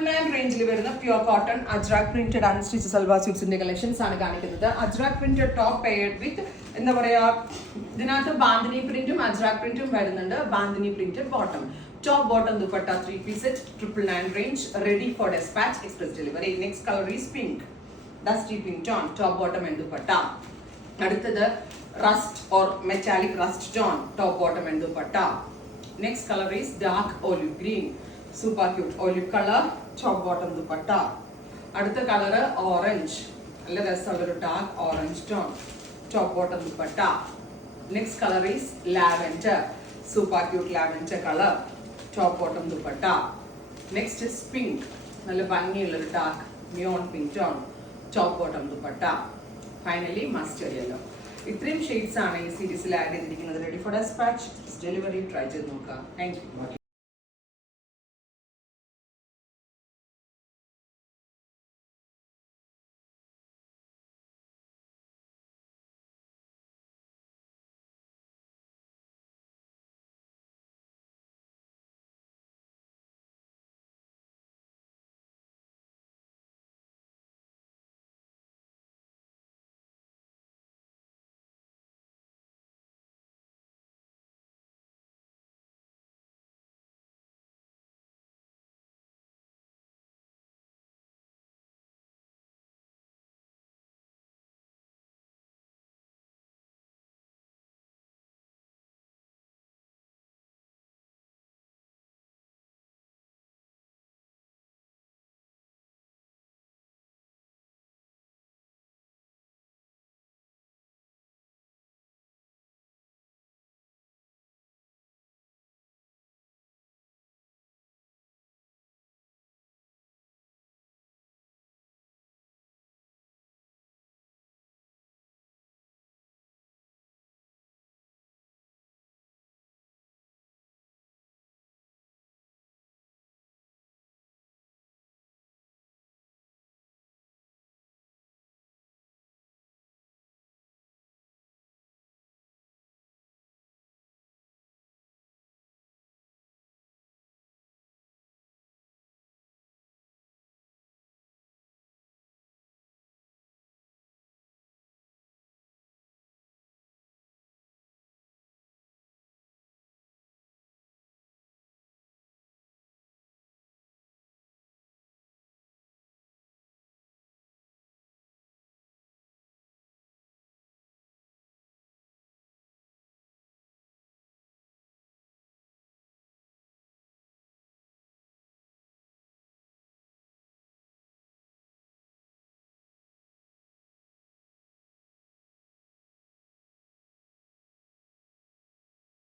999 റേഞ്ചിൽ വരുന്ന pure cotton Ajrak printed and stitch salwar സ്യൂട്ട്സിന്റെ കളക്ഷൻസ് ആണ് കാണിക്കുന്നത്. Ajrak printed top paired with എന്താ പറയാ, ഇതിനകത്ത് ബാന്തിനി പ്രിന്റും അജ്രാക് പ്രിന്റും വരുന്നുണ്ട്. Bandhani printed bottom, top bottom dupatta 3-piece set, 999 range, ready for dispatch, express delivery. Next color is pink, dusty pink tone, top bottom and dupatta. അടുത്തത് rust or metallic rust tone, top bottom and dupatta. Next color is dark olive green, super cute olive color, top bottom dupatta. അടുത്ത colour orange, നല്ല രസമുള്ളൊരു dark orange tone, top bottom dupatta. Next color is lavender, super cute lavender color, top bottom dupatta. Next is pink, നല്ല ഭംഗിയുള്ളൊരു dark neon pink tone, top bottom dupatta. Finally mustard yellow. ഇത്രയും shades ആണ് ഈ സീരീസിൽ add ചെയ്തിരിക്കുന്നത്. Ready for dispatch, delivery try ചെയ്ത് നോക്കാം. Thank U.